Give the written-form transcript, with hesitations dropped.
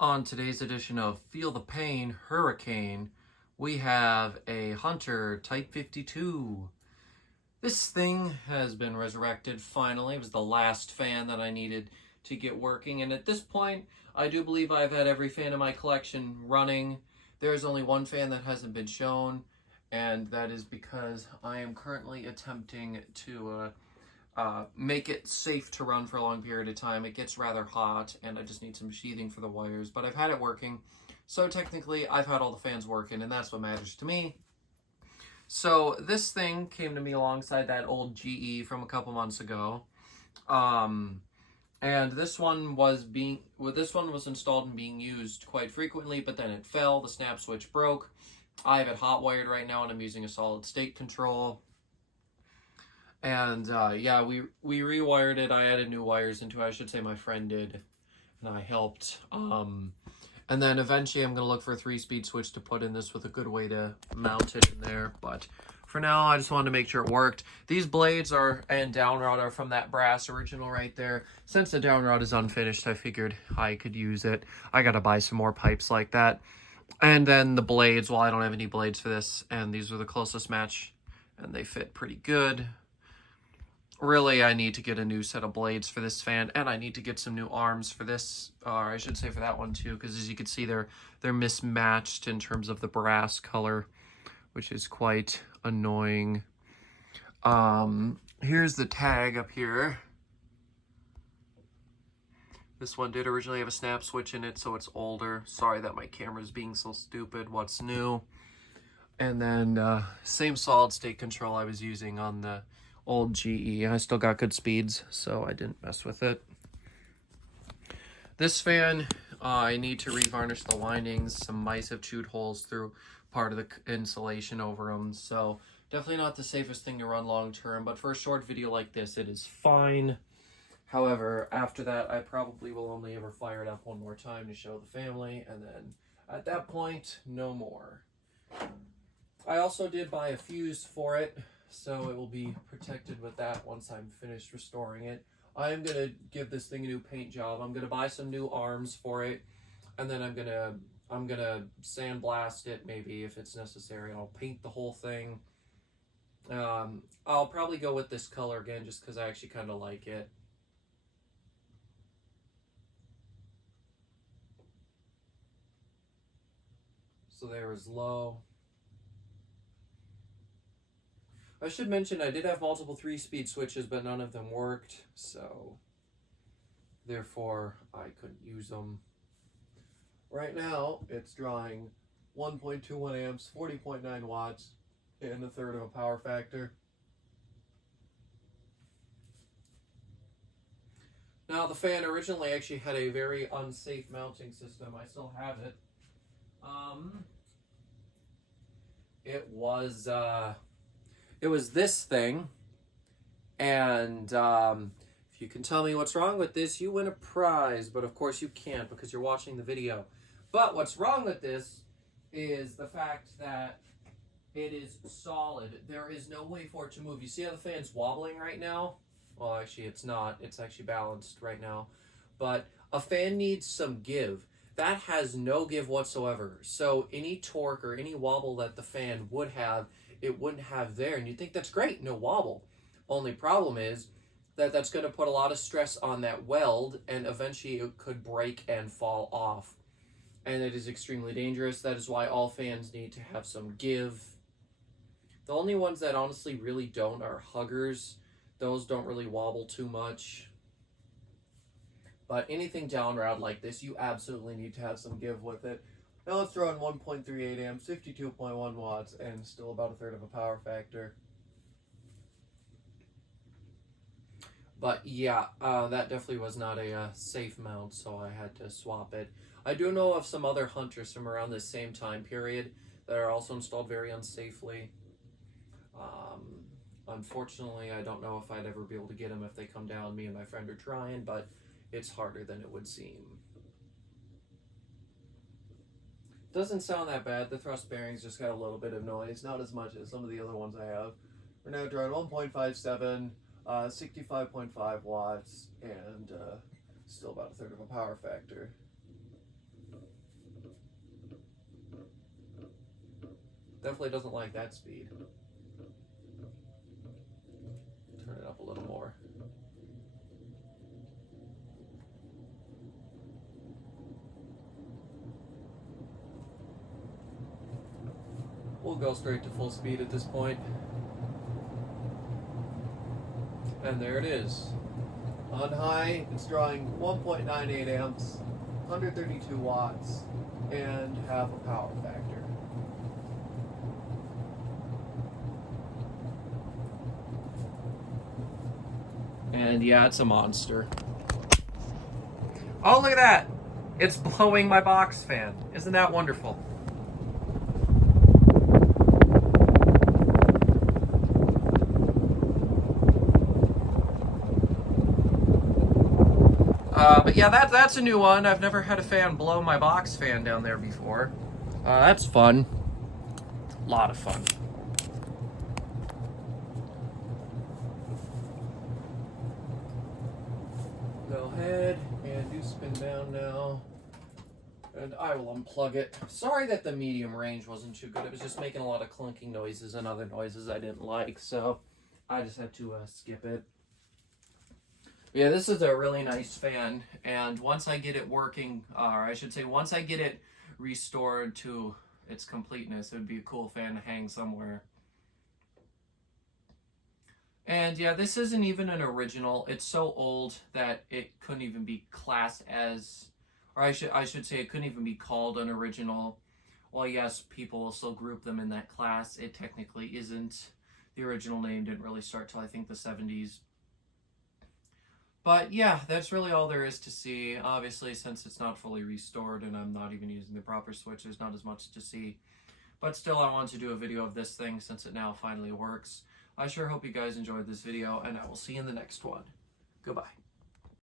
On today's edition of Feel the Pain Hurricane, we have a Hunter Type 52. This thing has been resurrected finally. It was the last fan that I needed to get working, and at this point, I do believe I've had every fan in my collection running. There's only one fan that hasn't been shown, and that is because I am currently attempting to make it safe to run for a long period of time. It gets rather hot, and I just need some sheathing for the wires, but I've had it working. So technically, I've had all the fans working, and that's what matters to me. So this thing came to me alongside that old GE from a couple months ago. And this one was installed and being used quite frequently, but then it fell, the snap switch broke. I have it hot wired right now, and I'm using a solid state control. And yeah, we rewired it. I added new wires into it. I should say my friend did, and I helped. And then eventually I'm going to look for a 3-speed switch to put in this with a good way to mount it in there. But for now, I just wanted to make sure it worked. These blades and down rod are from that brass original right there. Since the down rod is unfinished, I figured I could use it. I got to buy some more pipes like that. And then the blades, well, I don't have any blades for this, and these are the closest match, and they fit pretty good. Really, I need to get a new set of blades for this fan, and I need to get some new arms for this, or I should say for that one too, because as you can see, they're mismatched in terms of the brass color, which is quite annoying. Here's the tag up here. This one did originally have a snap switch in it, so it's older. Sorry that my camera's being so stupid. What's new? And then same solid state control I was using on the old GE. I still got good speeds, so I didn't mess with it. This fan, I need to revarnish the windings. Some mice have chewed holes through part of the insulation over them, so definitely not the safest thing to run long term, but for a short video like this, it is fine. However, after that, I probably will only ever fire it up one more time to show the family, and then at that point, no more. I also did buy a fuse for it, so it will be protected with that once I'm finished restoring it. I am going to give this thing a new paint job. I'm going to buy some new arms for it, and then I'm going to sandblast it maybe if it's necessary. I'll paint the whole thing. I'll probably go with this color again just because I actually kind of like it. So there is low. I should mention I did have multiple 3-speed switches, but none of them worked, so therefore I couldn't use them. Right now, it's drawing 1.21 amps, 40.9 watts, and a third of a power factor. Now, the fan originally actually had a very unsafe mounting system. I still have it. It was this thing, and if you can tell me what's wrong with this, you win a prize, but of course you can't because you're watching the video. But what's wrong with this is the fact that it is solid. There is no way for it to move. You see how the fan's wobbling right now? Well, actually it's not. It's actually balanced right now. But a fan needs some give. That has no give whatsoever. So any torque or any wobble that the fan would have, it wouldn't have there. And you'd think that's great, no wobble. Only problem is that that's going to put a lot of stress on that weld, and eventually it could break and fall off. And it is extremely dangerous. That is why all fans need to have some give. The only ones that honestly really don't are huggers. Those don't really wobble too much. But anything down rod like this, you absolutely need to have some give with it. Now let's throw in 1.38 amps, 52.1 watts, and still about a third of a power factor. But yeah, that definitely was not a safe mount, so I had to swap it. I do know of some other Hunters from around the same time period that are also installed very unsafely. Unfortunately, I don't know if I'd ever be able to get them if they come down. Me and my friend are trying, but it's harder than it would seem. Doesn't sound that bad. The thrust bearings just got a little bit of noise, not as much as some of the other ones I have. We're now drawing 1.57, 65.5 watts, and still about a third of a power factor. Definitely doesn't like that speed. Turn it up a little more. We'll go straight to full speed at this point. And there it is. On high, it's drawing 1.98 amps, 132 watts, and half a power factor. And yeah, it's a monster. Oh, look at that! It's blowing my box fan. Isn't that wonderful? But yeah, that's a new one. I've never had a fan blow my box fan down there before. That's fun. A lot of fun. Go ahead and do spin down now. And I will unplug it. Sorry that the medium range wasn't too good. It was just making a lot of clunking noises and other noises I didn't like. So I just had to skip it. Yeah, this is a really nice fan, and once I get it working, or I should say once I get it restored to its completeness, it would be a cool fan to hang somewhere. And yeah, this isn't even an original. It's so old that it couldn't even be classed as, or I should say it couldn't even be called an original. Well, yes, people will still group them in that class. It technically isn't. The original name didn't really start till I think the 70s. But yeah, that's really all there is to see. Obviously, since it's not fully restored and I'm not even using the proper switch, there's not as much to see. But still, I wanted to do a video of this thing since it now finally works. I sure hope you guys enjoyed this video, and I will see you in the next one. Goodbye.